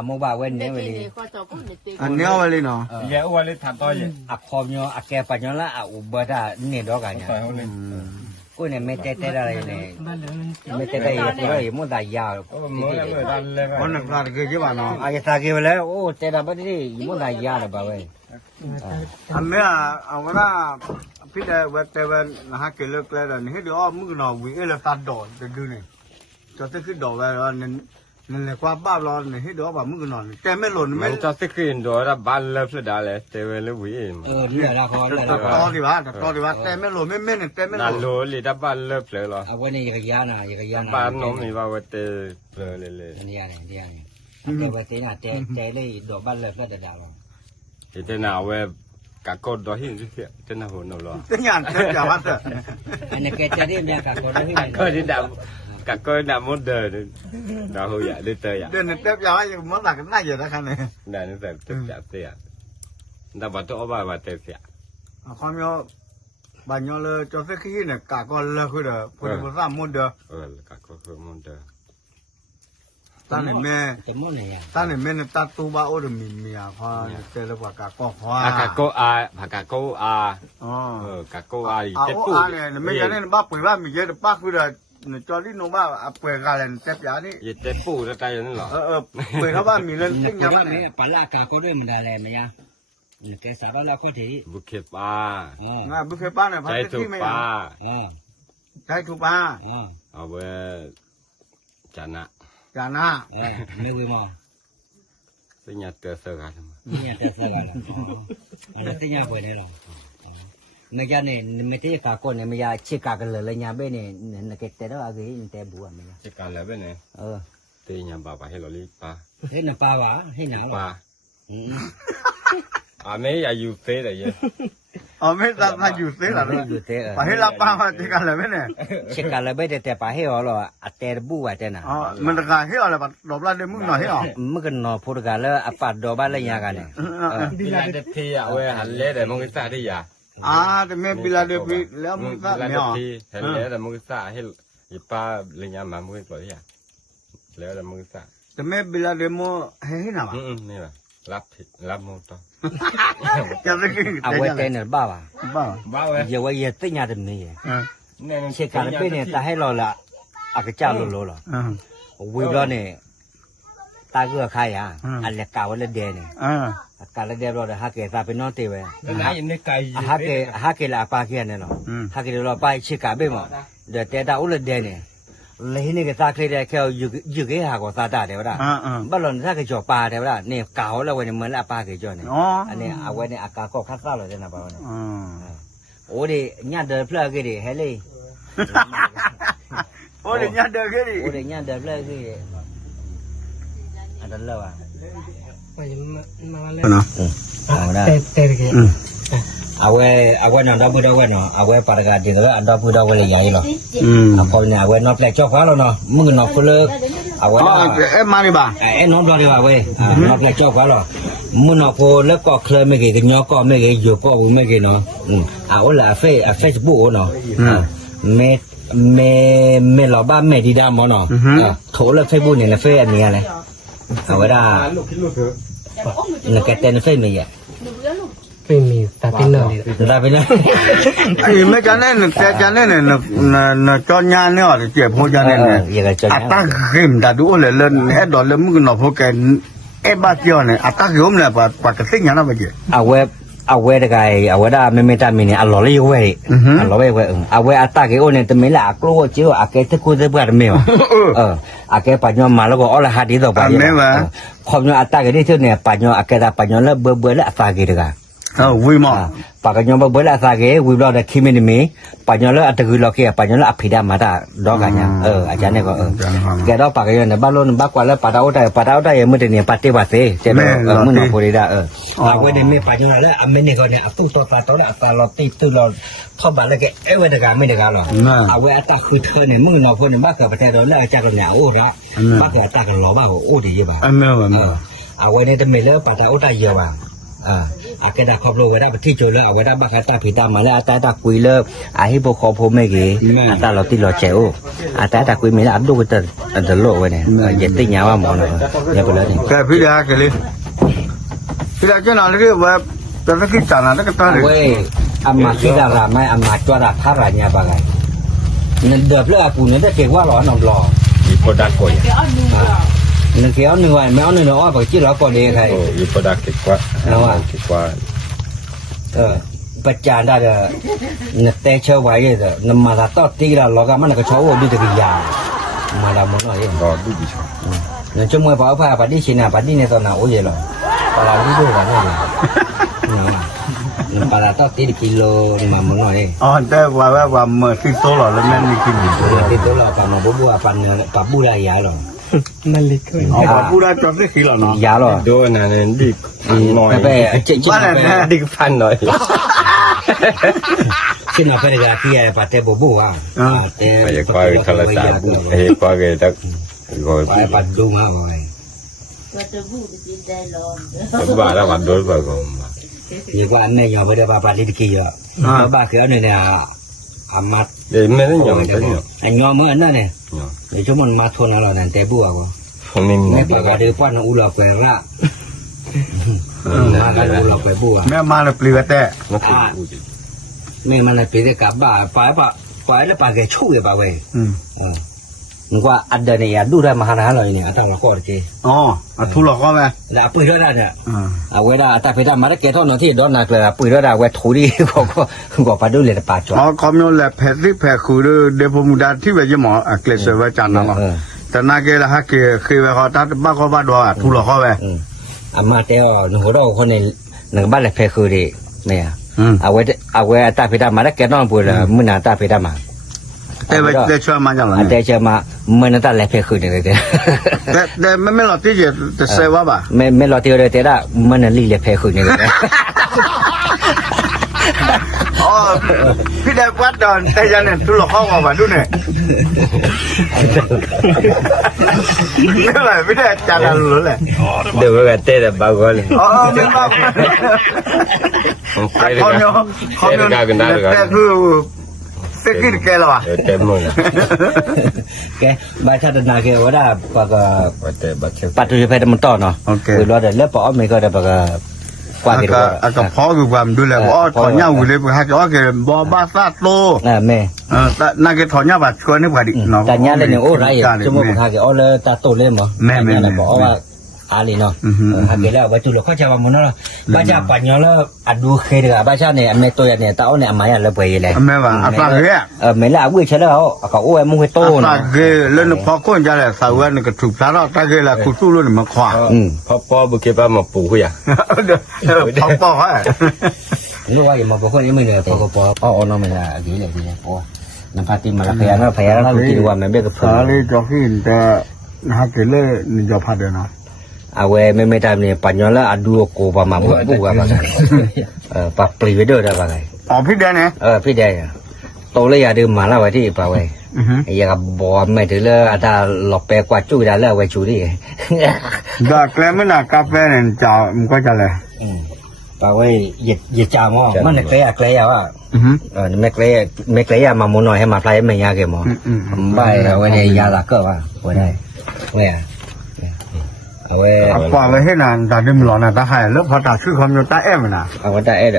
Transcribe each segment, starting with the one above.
à mua bao quên nếu vậy anh nhớ vậy nó giờ qua lên thằng to vậy à khom nhau à kẹp nhau là à bữa ra nè đó cả nhà cô này mấy tê tê ra đây này mấy tê tê vậy rồi muốn đại giàu con được ra cái chứ bà nó à cái ta kêu lấy ô tê ra bắt đi muốn đại giàu là bảo vậy anh mấy ông đó phía đây về tây bên là hai cái lực lên là hết đó mức nào vì cái là tan đổ từ từ này cho tới cái đổ về rồi nên là qua bao lo này hết đó vào mức nào cái mấy lồn mấy cho tới khi đó là ban lớp rồi đã lấy tê về lớp quý đi ra khó là to thì ba cái mấy lồn mấy này cái mấy là lúa thì đã ban lớp rồi lo à quên này cái giá này ban nó mình vào tê rồi lên đi ra này cái vật thế nào tê lấy đồ ban lớp là đào rồi thì thế nào về cả con đó hiện chứ thế nào hồn nào lo cái nhà cái nhà bắt rồi anh này cái tê đi nhà cả con đó coi đi đào cả coi nào muốn đời đào hồi vậy đi chơi đây này tiếp giáo ấy muốn là cái này gì đó khăn này này nó sẽ tiếp chặt tê đào vào chỗ bà tê sẽ con nhớ bà nhớ là cho cái khi này cả con là cứ được cứ ra muốn được cả con muốn đời ta này mẹ ta tu ba ô được mình à hoa chơi là cả con hoa cả cô cả cô ai chết tu này mấy cái này bác quỷ ba mình chơi được bác cứ được cho đi nó ba quỷ gà lên tép giá đi vậy chết phụ ra tay nó lọ quỷ nó ba mình lên thích nhà bạn này phải là cả có đôi mình đã làm mày nha cái sao đó là có thể bức hiệp ba bức hiệp ba này phải trái thủ ba ở bên chả nạ mấy người mò cái nhà tơ sơ gà nhà tơ sơ gà là cái nhà quỷ này rồi mấy cái này mấy cái cả con này mấy cái chỉ cả cái lợn nhà bên này là cái tê đó là cái tê bùa mấy cái chỉ cả lợn bên này tê nhà bà hay loli ba thế là ba vả hay nào ba mấy à yêu thế là vậy mấy ta yêu thế là rồi phải hết là ba mà chỉ cả lợn bên này chỉ cả lợn bên này tê ba hay rồi tê bùa tê nào mình là cái hết là bắt đổ ra đến mức nào hết rồi mức nó phụ được là apa đổ ba lấy nhà cái này đi lại được thì à quê hành lễ để mong cái sao đi à thì mẹ bila được bị lấy mong cái mèo hành lễ để mong cái sao hay ba lấy nhà mà mong cái loại à lễ là mong cái sao thì mẹ bila được mua hết nào này là lắp mong to à quê tên là ba giờ quê giờ tới nhà thì mình chỉ cả lợn bên này ta hay là cái cha lô là vui đó này ta cứ khai à anh là cào lên đè này cào lên đè rồi là hai cái ta phải nói tiêu vậy hai cái là ba kia này nó hai cái là ba chỉ cả bên mà để té đau lên đè này lấy này cái ta khai ra theo dự cái hàng của ta đã đấy đó bắt lần ra cái chỗ ba đấy đó này cào là vậy mới là ba cái chỗ này anh này à vậy này à cào có khác sao rồi thế nào bảo này ủa đi nhà đời phơi cái gì hay đi ủa đi nhà đời cái gì ủa đi nhà đời phơi cái gì anh đánh lâu à awe nanda buda wano awe paraga dinga anda buda wale yai lo ako ni awe no plek chok lo no mung no kule awe em mari ba no bla de awe no plek chok lo mung no ko le ko kle me ke nyo ko me ke yo ko me ke no awe la Facebook no me lo ba me di da mo no tho le Facebook ni le fe an ni le awe da na ke ten fe me yaมีตาเป็นเนอร์ ra bên này thì mấy cái này là cho nhà nữa thì chẹp hôi cho nên này ta ghim đã đủ lên hết đó lên mức nó phải cái em ba chiều này ta ghim là và cái thích nhà nó vậy awe de kai awe da me ta mini allo le we allo we awe ata ke one te me la klo chi a ke te ku de ba me a ke pa nyo ma lo ko la ha di do ba khom nyo ata ke di thu ne pa nyo a ke da pa nyo la bơ la ata ke de ka vui mà pa ka nyo bơ la ata ke vui lo da kimi ni me pa nyo la ata ku lo ke pa nyo la aphida ma da do ka nya a cha ne ko ke do pa ke yo ne ba lo ba kwa la pa da o ye mu de ne pa te ba se che do mu no ko de da awe de me pa nyo la a me ne ko ne a tu to da ta lo ti tu lo kho ba la ke e we de ka me de ka lo awe ata khu the ne mu no ko ne ba ka pa te do la cha ko ne o ra ba ka ata ka lo ba ko o de ye ba awe ne de me la pa da o da ye ba อาก็ได้ครอบโลไว้ได้ที่โจแล้วเอาไว้ได้บักตาผีตามาแล้วตาตาคุยเลิกให้พวกคอพไม่กี่ตาเราติดเราเจ้าตาตาคุยไม่ได้ดูแต่แต่โลไว้เนี่ยอย่าติดยาว่าหมอเนาะอย่าไปเลยนี่ แกพี่ดาแกเลยพี่ดาเจ้าหน้าที่ว่าตอนนั้นคิดจานะก็ตอนนี้ เว้ยอามาคิดอะไรไม่อามาตัวรักข้าราชการบ้างไงนั่นเดือบเลือดปูเนี่ยจะเก่งว่าหล่อนอมหล่อ มีโปรดักต์ก่อน นึกเกี่ยวนึกว่าไม่เอานึกว่าบอกจีเราก่อนเลยใคร มีโปรดักต์เก่งกว่าเก่งกว่า ปัจจัยได้เด้อนึกแต่เชื่อไว้เด้อน้ำมาต่อตีเราเราก็มันก็ชอบว่าดูตะกี้ยามาดามมันอะไร รอดูดิฉัน นั่นชั่วโมงพอเอาผ้าปัดดิชินะปัดดิเนี่ยตอนน่ะโอ้ยเหรอปลาที่ดูกันเนี่ยน้ำปลาต่อตีกิโลมามันอะไร อ๋อแต่ว่าเมื่อที่โตหล่อแล้วแม่ไม่กินอยู่ ที่ตัวเราปลามาบัวปันปับบูรายาหรอ มันเล็กขึ้น อ๋อพูดได้จบได้กี่หล่อเนาะ ยาหรอ โดนนั่นดิน้อย ไปเจ๊ บ้านไหน ดิฟันหน่อย ขึ้นมาเป็นอะไรที่ปัตเตบัวแต่ ไปคอยคาราซาบุเฮ้คอยเกตักคอย ไปปัดดูมาบ่อย บ้าแล้วมันโดนไปก่อน ดีกว่าเนี่ยยอมไปได้ปลาลิตกี้อ่ะบ้าคือเนี่ยอามัด เดี๋ยวไม่ได้หยองไม่ได้หยอง อันยอมเมื่อนั่นเนี่ยเดี๋ยวชั่วมันมาทนเรานั่นแต่บัวก็ ผมไม่มี ไม่ปากกาเดือป้อนอุลอกไปละมากันอุลอกไปบัว แม่มาเลยเปลือกแต่ นักพูด ไม่มันไปได้กับบ้าไปแล้วปากแกชู้อย่าป่าเว้ยนึกว่าอันเดเนี่ยดูได้มาขนาดเลยเนี่ยอันเราก็โอเค อ๋อทุหลอกก็แม่ แล้วปืนด้วยนะเนี่ยเอาไว้ได้แต่ไปได้มาได้เกท่อนที่โดนนักเลยปืนด้วยได้ไว้ถูดีก็ปาดูเลยปาจ่อ อ๋อคอมมิวแลแพทริแพคูเดพมุดาที่เวจหมออักเลสเวจันนะแต่นาเกลฮักเกคือเวเขาตัดบ้าก็บ้าดัวทุหลอกก็แม่ อามาเตอหนูเราคนในหนึ่งบ้านเลยเพคือดีเนี่ยเอาไว้ตาไปได้มาได้เกท่อนปืนเลยมื่อนาตาไปได้มา แต่ช่วยมาจังเลย แต่เชื่อมาเมื่อนั้นตาเลยเพคือเนี่ยแต่ไม่หลอดที่จะเซว่าป่ะ ไม่รอเที่ยวเลยแต่ละเมื่อนั้นลีเลยเพคือเนี่ย อ๋อพี่ได้วัดดอนแต่ยันเนี่ยทุหลอกเข้ามาดูเนี่ยนี่แหละพี่ได้จานรู้เลย เดี๋ยวก็เตะแบบบ้าก็เลย อ๋อไม่บ้าคอมมิวแต่คือเซ็กินแกหรอ เต็มหมดเลย แกบ้านชาตินาแกว่าได้ปาก ว่าแต่บัตร ปัตตุเพดมันต่อเนาะคือรอได้แล้วปอไม่ก็ได้ปากกว่ากี่ตัว ก็พอคือความดูแลอ๋อถอนเงาเลยไปหาอ๋อแกบ่บ้าซาโต แม่ น่าแกถอนเงาบัดชวนนี่พอดีเนาะ แต่เนี่ยเลยเนี่ยโอ้ไรชั่วโมงหาแกอ๋อเลยตาโตเลยมั้งบอกว่าอาลีเนาะหาแกแล้วว่าจุลเขาจะว่ามันเนาะบ้าจะปัญญาแล้วอดูเคยเด้อบ้าจะเนี่ยไม่ตัวเนี่ยตาเอาเนี่ยมาอย่างละไปเลย แม่ว่าอัปลาเกะ ไม่ละวิ่งเฉลี่ยเขาโอ้ยมึงไปโต อัปลา นะ เกะเล่นพอคนจะแหละสาววันก็ถูกพลาดตาเกะละกูสู้รุ่นมาขวา พ่อบุกเก็บมาปูอย่า พอปอฮะ รู้ว่าอย่ามาบอกคนนี้ไม่เลยพออ๋อน้องไม่ละกี่เลยกี่เลยโอ้น้ำพัดที่มาละพยานแล้วพยานแล้วกินวันมันเบี้ยกับเพื่อน สาลีจอกินแต่หาเกเลยนี่จะพัดเนาะ เอาไว้ไม่ได้เนี่ยปัญญาแล้วอดูโกบมาบุกว่าบ้างปักปลีไปด้วยได้บ้างไง อ๋อพี่แดนเนี่ย พี่ได้โตเลยอย่าดื่มมาแล้วไว้ที่ป่าไว้อย่ากับบอไม่ถือเลยอาจจะหลบไปกว่าจูได้แล้วไว้จูดิ ดอกแล้วไม่น่ากาแฟเนี่ยจ่ามันก็จะเลย ป่าไว้อย่าจ่ามอมันเกลี่ยเกลี่ยว่าไม่เกลี่ยมามุนหน่อยให้มาพลายไม่ยากเกมอใบไว้ในยาหลักก็ว่าไว้ได้ไว้เอาไว้ ปอเลยให้นานตาดิมหลอนะตาหายแล้วพอตาชื่อความอยู่ตาแอมนะ เอาไว้ตาเอ็ด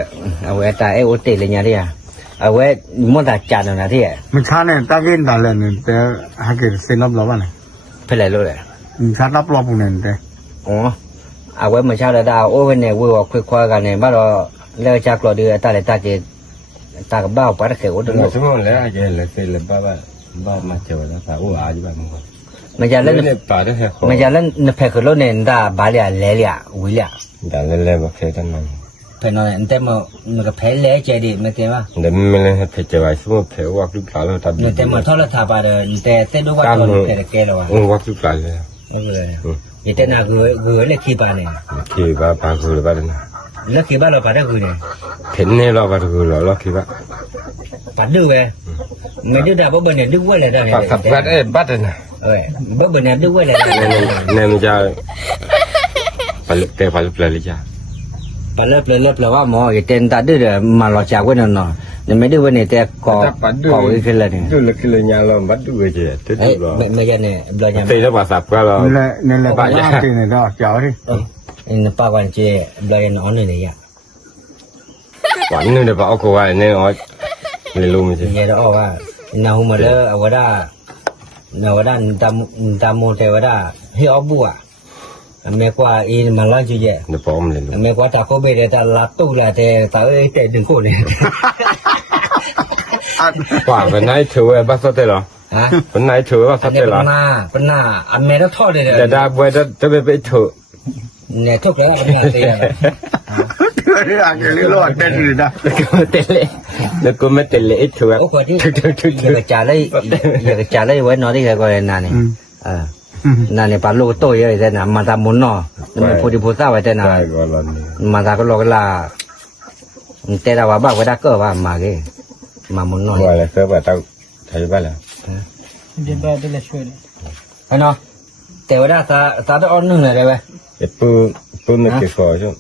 เอาไว้ตาเอ็ดโอติเลยเนี่ยที่เอาไว้มั่วตาจานนะที่ มันช้าเนี่ยตากินตาเล่นเนี่ยแต่หาเกิดเส้นรับรอบ้านเลย เป็นไรรู้เลย มันช้ารับรอพวกนั้นแต่ อ๋อเอาไว้มาเช้าแล้วดาวโอ้เป็นเนี่ยวัวคุยควากันเนี่ยบ้านเราเลิกจากเราเดือตาเลยตาเกตากับบ้าปะตะเขียวตัวนู้น สมมติแล้วอาจจะเลยเป็นเลยบ้ามาเจอแล้วแต่ว่าอาจจะแบบมึง มันจะเล่น ป่าได้แค่ มันจะเล่นในเพจคือเราเนี่ยด่าบาเลียเลี้ยวิเลีย แต่เล่นๆแบบแค่นั้น เพจนั่นเนี่ยแต่มันก็เพจเลี้ยใจดีไม่เต็มอ่ะ เดี๋ยวไม่เล่นให้เพจไว้สมมติเพจวักลูกหลานเราทำ เนี่ยแต่มันทอดละทาบาเดินแต่เต้นดูว่าตัวเพจเกล้อ่ะ วักลูกหลานเลย โอเคยี่เต้นน่ะคือเล็กขี้ปาเนี่ย คือบ้าปากคือบ้านะ เล็กขี้บ้าเราปาได้คือเนี่ย เพจเนี่ยเราบ้าคือเราคือบ้า ปาดื้อเว้ยไม่ดื้อด่าบ่เบิ่นเนี่ยดื้อเว้ยเลยได้เนี่ย ปากบ้าบ้านะ เอ้ยบ่เบิ่นเนี่ยดื้อเว้ยเลย เนี่ยมันจะไปเตะไปเลยจ้ะ ไป bà lớp làว่าหมอไอ้เต็นตาดื้อเด้อมาหลอกจากไว้นั่นเนาะเนี่ยไม่ดื้อไว้เนี่ยแต่ก่อไอ้ขึ้นเลยเนี่ย ดูเลยคือเลยยาเราบัดดูเฉยๆ เอ้ยไม่ใช่เนี่ยบลอยา ตีแล้วว่าสับก็เรา นี่แหละบ้าจริงเนี่ยดอกเจ้าดิ อินปากวันเจบลอยนอนเลยเนี่ย หวานนึงเดี๋ยวเอากูไว้เนี่ยอ๋อเลยรู้มั้ยสิ เนี่ยเราว่านาหูมาเด้ออวดาตามโมเทวดาเฮอบัวเมกว่าอีมาลาจุเย เดี๋ยวพอมเลยรู้ เมกว่าตาโคเบเดตาลาตุลาเตตาเอ้ยเตดึงโคเนี่ย กว่าวันไหนถือว่าบัสเตลอ ฮะ วันไหนถือว่าสัตเตลอ ปนาอันเมรทอดเลย แต่ดาบไว้จะไปถือ เนี่ยทุกแล้วปนาเตะ อ่ะนี่รอดได้ดีนะ แล้วก็ไม่เตะเลยถือว่า โอ้คนที่อยากจะเลยไว้นอนที่ไหนก็เลยนานนี่นั่นเนี่ยปลาลูกโตเยอะแต่น่ะมาตามมุนเนาะมันพูดพูดซาไว้แต่น่ะ ได้ก็รอนี่ มาตาก็รอกันละแต่เราว่าบ้าไว้ได้ก็ว่ามาเกมามุนเนาะ ว่าแล้วเสือว่าต้องใช้บ้านแล้ว เดี๋ยวบ้าเดี๋ยวช่วยเลย ไอ้เนาะแต่ว่าตาต้องอ่อนนึงเลยไป เดี๋ยวปืนไม่เกี่ยวกับใช่ไหม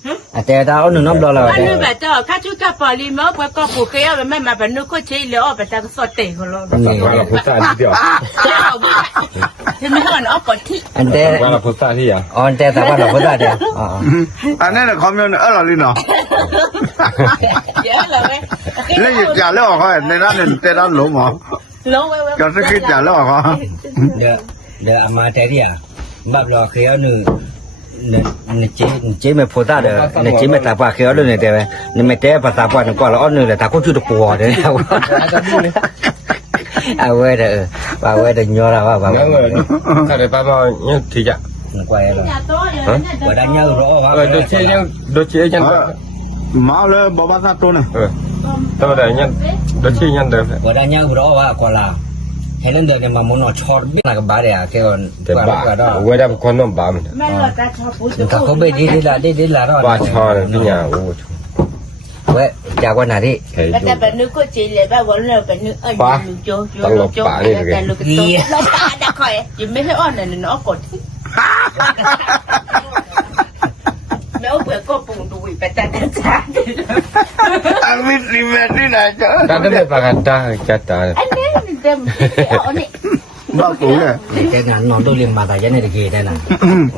แต่ตาอ่อนนึงน้ำดอลลาร์ anh bây giờ các chú các bà đi mất qua con phụ kia mà mấy mà bạn nước có chơi lỡ bà ta có sọt tiền của nó ว่าเราพูดซาที่เดียว thì mấy con nó còn thích อันแต่ ว่าเราพูดซาที่อ่ะ อ่อนแต่ตาว่าเราพูดได้เดียวอ๋อ อันนี้แหละคอมมิวนิสต์อะไรเนาะ dễ là mấy แล้วอย่าจ่าแล้วเขาในนั้นเนี่ยแต่นั้นหลงหมอ lâu quay จะสักคิดจ่าแล้วเขา เดี๋ยวอามาแต่เดียบับรอเขียวนึงเนี่ยไม่พูดได้เด้อเนี่ยไม่ตาปากเขียวเลยเนี่ยแต่เนี่ยไม่แต่ภาษาปากนึงก็เราอ่อนนึงเลยตาก็จุดปัวเด้อเอาไว้เด้อว่าไว้เด้อยอละว่า งั้นเลยถ้าได้ป้ามาเนี่ยที่จะ มันกว่าแล้ว nhà tôiว่าได้เยอะรอว่า โดนเชี่ยยัง มาเลยบอกว่าซาตัวเนี่ย ตัวไหนยังโดนเชี่ยยังเดิม ว่าได้เยอะรอว่ากว่าละเห็นนั่นเดินเนี่ยมามุนอชอตบิ๊กนักบาร์เนี่ยแกก่อน แต่บ้าเวลาคนน้องบ้ามัน mấy là ta cho phụ ถ้าเขาไปดีละรอด บ้าชอเลยพี่ยาโอ้ เว้ยจากวันไหนที่ เฮ้ย bà ta bạn nước có chơi lẽ bà vẫn là bạn nước ở nhà lục chỗ lục chỗ ta lục chỗ lục ta đã khỏi chỉ mấy cái on này nó còn thích mấy ông bữa có bụng đùi bà ta đã trả อันนี้รีเวนนี่ไหนจ้ะ ตาได้ไม่ปากตาจัดตา anh ấy đem cái này บ้าตัวเนี่ย แกงานนอนตัวเรียนมาแต่ยันในตะกี้ได้น่ะ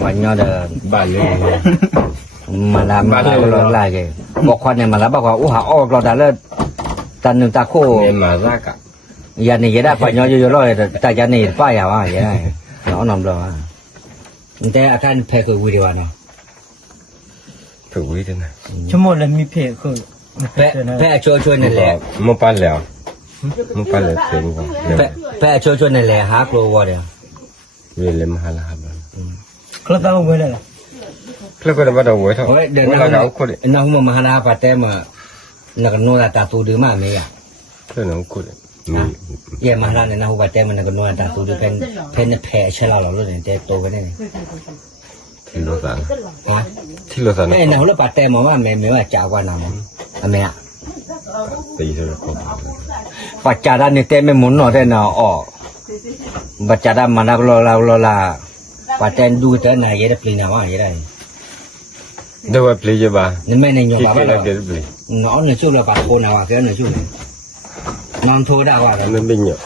วันยอดเดิน บ้านเลย มาลาก็ร้องไล่แกบอกควันเนี่ยมาแล้วบอกว่าอู้หาออกเราได้แล้วตาหนึ่งตาโค เนี่ยมาซากะ ยันนี่ยังได้ไปยอดเยอะๆเลยแต่ยันนี่ป้ายว่าอย่างไรน้องนำเราแต่อาการแพ้คือวิดีโอเนาะ ถูกวิ่งนะ ชั่วโมงละมีเพจคือ แพ้ช่วยนั่นแหละ มันปั้นแล้วมันปั้นแล้วเสียงก่อน แพ้ช่วยนั่นแหละหากลัวเดียว เวลามาหาละครับ คลาดเอาไว้เลย แล้วก็ได้มาดูไว้เถอะ โอ้ยเดิน เราเอาคน น้องมาหาลาปาเต้มานักโนราตาตูดื้อมากไหมอ่ะ เพื่อนเอาคนมี เย่มาลาเนี่ยนะหัวเต้มันนักโนราตาตูดื้อเป็นแพ้เชล่าเราเลยแต่โตกันเนี่ย ที่โลซาน ฮะ ที่โลซาน ไอ้นะหัวปาเต้มาว่าไม่ว่าจ้ากว่าน้ำอ่ะแม่ ตีเท่าไหร่ ปัจจาระนี่เต้ไม่หมุนหน่อยแต่น่ะอ๋อปัจจาระมันนักโลลาปาเต้ดูแต่ไหนยังได้ปลีน่ะว่ายังได้ เดี๋ยวปลีจะบ้า นี่ไม่ในยง ที่ บ้า เกิด แล้ว เกิดปลี น้องเนี่ยช่วยเราปาโคน่ะว่าแค่เนี่ยช่วยน้องโทรได้ว่ากัน มันเป็นหยก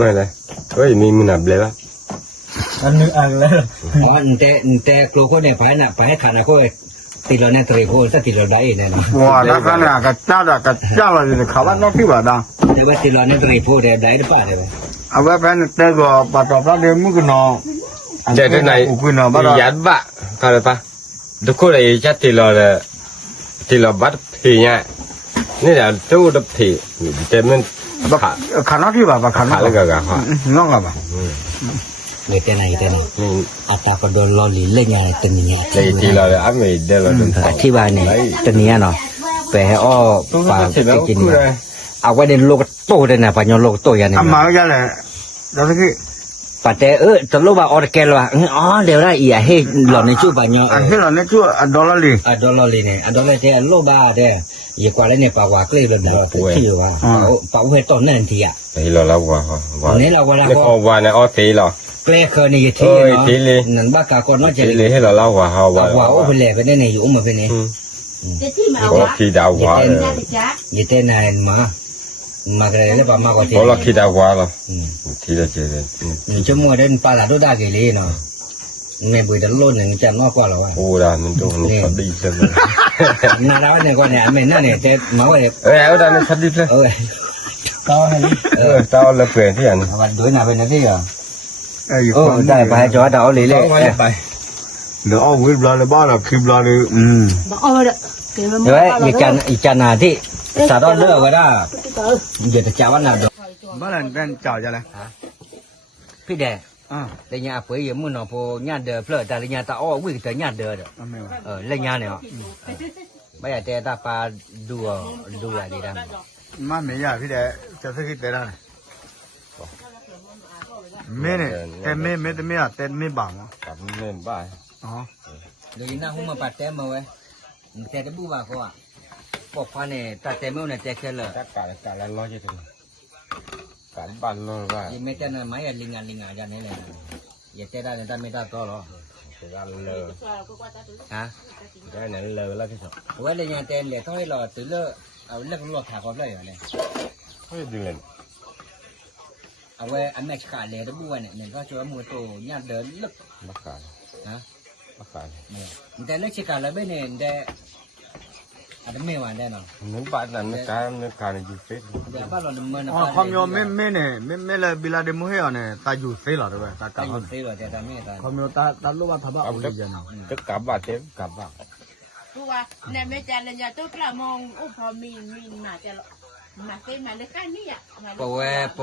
มาเลยเฮ้ยมีมันอับเลยวะ อันนึงอ่างแล้ว อ๋อแต่ครูคนเนี่ยไปให้ขานะก็ติดเราเนี่ยตรีโคจะติดเราได้เนี่ยนะ ว้าแล้วกันเนี่ยกับจ้าเลยเขาว่าน้องที่ว่าดัง แต่ว่าติดเราเนี่ยตรีโคได้ได้หรือเปล่าเนี่ย เอาไว้เป็นเต้ก็ปะตอบรับเดี๋ยวมึงก็นอน เดี๋ยวไหนยัดบะเขาเลยปะทุกคนเลยจัดที่เราบัดผีเนี่ยนี่แหละตู้ดับผีแต่มัน ขาน้องที่ว่าขาน้อง ขาเลยกันค่ะ น้องกับ เลยแต่ไหนอัตราก็โดนล้อหลีเล่นยังตัวนี้ เลยที่เราเลยอัพไม่เดี๋ยวเราโดน อธิบายเนี่ยตัวนี้เนาะไปให้อ้อปากกินเอาไว้ในโลกโตเลยนะปัญญาโลกโตอย่างนี้ อามาก็ยังเลยแล้วที่ ปัจจัยตลกว่าออร์แกนว่าอ๋อเดี๋ยวได้อีให้หล่อนในชื่อปัญญา อันที่เราเนี่ยชื่อดอลลาร์ลี ดอลลาร์เลยเนี่ยดอลลาร์เนี่ยโลบาเนี่ยยิ่งกว่าแล้วเนี่ยปากว่าเกลียดเลยนะชื่อว่าปากเวทต้นนั่นทีอ่ะ ที่เราเล่าว่าว่า นี่เราเวลา แล้วก็ว่าในออตีเรา เกลียดเคยในที่เนาะนั่นบ้ากากรว่าจะ ที่เลยให้เราเล่าว่าเขาว่า ว่าโอ้เป็นแหล่เป็นเนี่ยอยู่มาเป็นเนี่ย cái gì mà ဘောခိတာဝါ ra thì chả yete na ma kare le ba ma ko te ဘောလခိတာဝါလား mm ထီတဲ့ကျတဲ့ ni chomo den pa la do da ke le no ne bui da lo ne cha no kwa lo wa ဟိုတာမင်းတို့လို့ဖတိစမ်း na da ne ko ne ame na ne te ma wa le အဲ့ဒါနဲ့ဖတိဖလဲ oi ကောင်းတယ် တောင်းလည်းပြန်ပြန် ba do na be na te ya အဲ့ဒီ oh dai ba jo da o le le လောအော်ဝေးဘလာလေဘာလာခိဘလာလေ mà ôi đó cái mà ye cha na ti sa do le ga da ye ta cha wa na do ဘာလန်တန်ကြောက်ကြလဲ phi de အာ le nya pwe ye mu no po nya de fle da le nya ta o wi de nya de အမေပါ le nya ne ba ya te ta pa du ya de da မမေရဖြစ်တဲ့စစခိတဲတာမင်းနဲ့အဲမင်းတမရတဲမင်းပါမ กับเล่นบ้า ဟော lo ina hu ma pa te ma we te de bu ba ko a po pa ne ta te mo ne te ke le จักกะแล้วล้อจะถึงกันบ้านล้อว่า ye me te na ma ya linga ja ne le ye te da ne ta me ta to lo กันเลย ha ได้นั่นเลยแล้วที่สุด we le nya te le thoi lo tu le au le lo tha ko le yo le เฮ้ยดีเลย a we a me ka le de bu wa ne ne ko cho mu to nya de le มาขาย ha มาขาย แต่เล็กชิกาเลยไม่เนี่ยแต่อะไรไม่หวานได้เนาะ นึกบ้านนั้นนึกการในยูเฟซ เดี๋ยวบ้านเราเมือง อ๋อคอมยอมမင်းနဲ့မင်းလည်းဘီလာဒမိုဟဲရနဲ့တာယူသေးလာတော့ပဲတာ ตา ကော อยู่ င်း เสียแต่ตาไม่ตา คอมยอตาลูกว่าทบะเอาเลยนะ ตึกกลับบ้านเต็มกลับบ้าน tôi qua nè mấy cha là nhà tôi là mong úp họ mình mà cha mà cái mà nó cái này à ป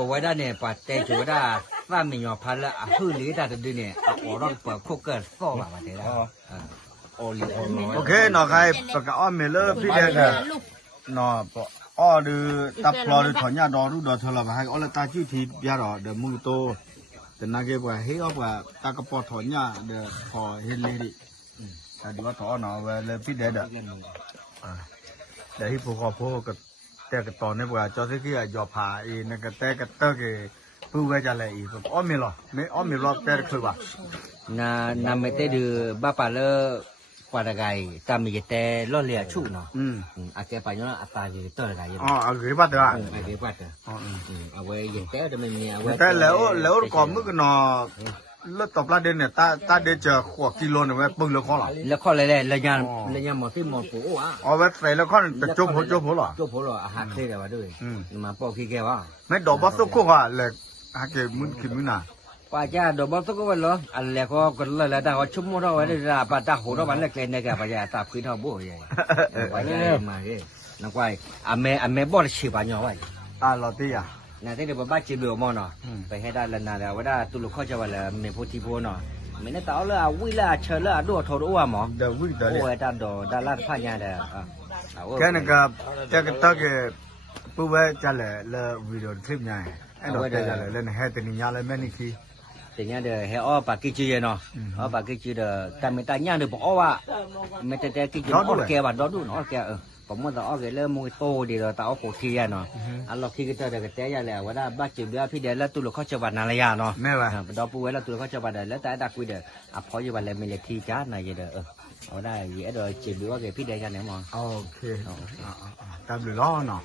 ะเวด้าเนี่ยปะเตจูด้าว่ามีหยอพันละอ่ะฮือหรือด้าตัวเนี่ยอ๋อเราเปิดคุกเกิดฟ้องมาเดี๋ยวโอลิโอ โอเคเนาะใครปากอ้อมเมลเลอร์พี่เด็กเนาะอ้อดูตับพลอดูถอนยาดอรูดอเธอละมาให้อ้อละตาชื่อทียาดอเดมูโตแต่นาเก็บไว้ให้อ้อว่าตากระปอถอนยาเดพอเฮ็ดเลยดิแต่ดูว่าถอนเนาะเวลาพี่เด็กแต่ที่พวกเขาก็แต่ก็ตอนนี้ว่าจอสิกี้ยอพาอีนั่นก็แต่ก็เตอก็ผู้ไว้จะเลยอีอ้อมเมลไม่อ้อมเมลแต่คือว่า นาไม่ได้ดูบ้าป่าเลอกว่าไงตามมีแต่ล่อเลี้ยชูเนาะอาแกไปเนาะอาตาอยู่ตัวไงยัง อ๋อเอาเก็บบัตรอ่ะ อาแกปัดเอาไว้ยังแต่จะไม่มีเอาไว้ แต่แล้วก่อนเมื่อกี้เนาะแล้วตบลาเดนเนี่ยตาเดนจะขวบกิโลเนี่ยไว้ปึ้งแล้วข้อหรอ แล้วข้ออะไรเลยยามหมอที่หมอปูอ่ะ เอาไว้ใส่แล้วข้อจะจุ๊บหัวหรอ ตัวผมหรออาหารเท่ว่าด้วยมาปอกขี้แกว่า ไม่ดอกบัสสุกข้อเลยฮักเกมุนขิมุนน่ะ ป้าจ้าดอกบัสก็ว่าเหรออะไรก็เลยแล้วแต่เขาชุ่มมือเราไว้ได้ละป้าตาหัวเราวันเล็กๆเนี่ยแกป้าจ้าตาพื้นเท่าโบ้ยังป้าจ้ามาเฮ้นักไว้อเมบอลชีบานยอไว้ เราตีอ่ะ นั่นที่เดี๋ยวบ้าจีบมอเนาะไปให้ได้แล้วนะแล้วว่าได้ตุลุข้อจะว่าแล้วเมพูทีโพเนาะไม่ได้ต่อเลยวิลาเชลล์ดูทอรู้ว่าหมอ เดี๋ยววิ่งเดี๋ยว โอ้ยดาลาดพญาเด้อ แค่นั้นก็จะก็ตักผู้ไว้จะเลยวิดีโอคลิปไงไอ้ดอกจะเลยเล่นให้แต่นี่ยาเลยแม่นี่คี แต่เนี่ยเด้อให้อ้อปากกี้จีเนาะอ้อปากกี้จีเด้อแต่ไม่ตาเนี่ยเด้อบอกว่าไม่แต่กี้จีอ้อแกว่าดอดูอ้อแกผมว่าอ้อแกเริ่มมวยโตดีแล้วแต่อ้อโคทีเนาะอันเราคิดก็เด้อแต่ยาแล้วว่าได้บ้าจีบพี่เด้อแล้วตุลุข้อจะว่านาลยาเนาะ แม่ว่า ดอกปูไว้แล้วตุลุข้อจะว่าได้แล้วแต่ดักคุยเด้อพออยู่วันแล้วมีเลทีจ้านายเด้อเอาได้เยอะโดยจีบว่าแกพี่เด้อกันเนี่ยมั้ง โอเคตามหรือล้อเนาะ